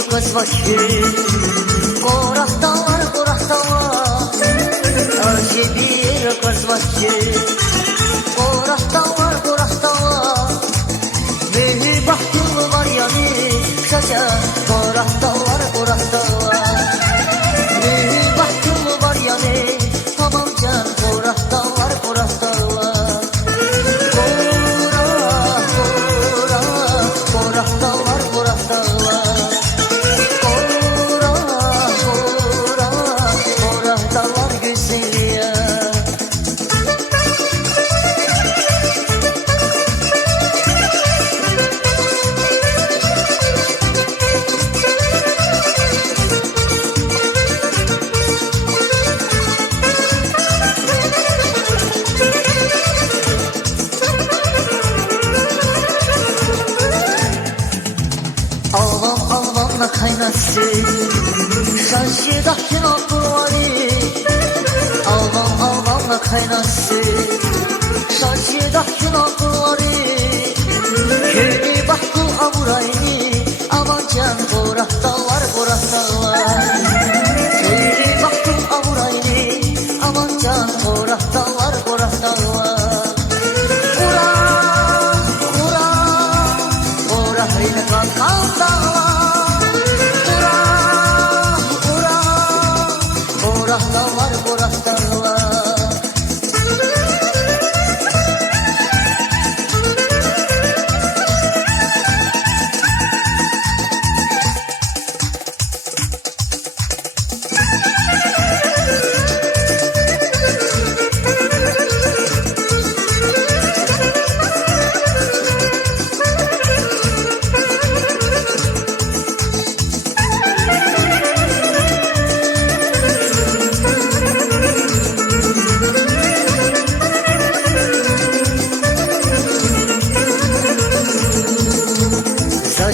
kız başı Korakta var Arşi bir kız başı Korakta var Mühür bahtım var yani Şaşa Korakta var Mühür bahtım var yani Tamam can korakta var Ağlamla kaynasın Şaşıdakin akılları Ağlamla kaynasın Şaşıdakin akılları Köyü baktı avurayını Aman can koraktalar Köyü baktı avurayını Aman can koraktalar Yine kalkan dağlar Korak dağlar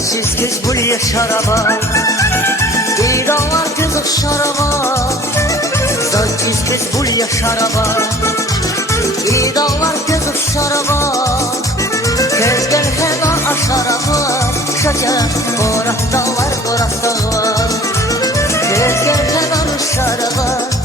Saçsız kız buraya şaraba İranlar kızık şaraba Saçsız kız buraya şaraba İranlar kızık şaraba Közgen hemen aşaraba Şaşa koraktalar Közgen hemen aşaraba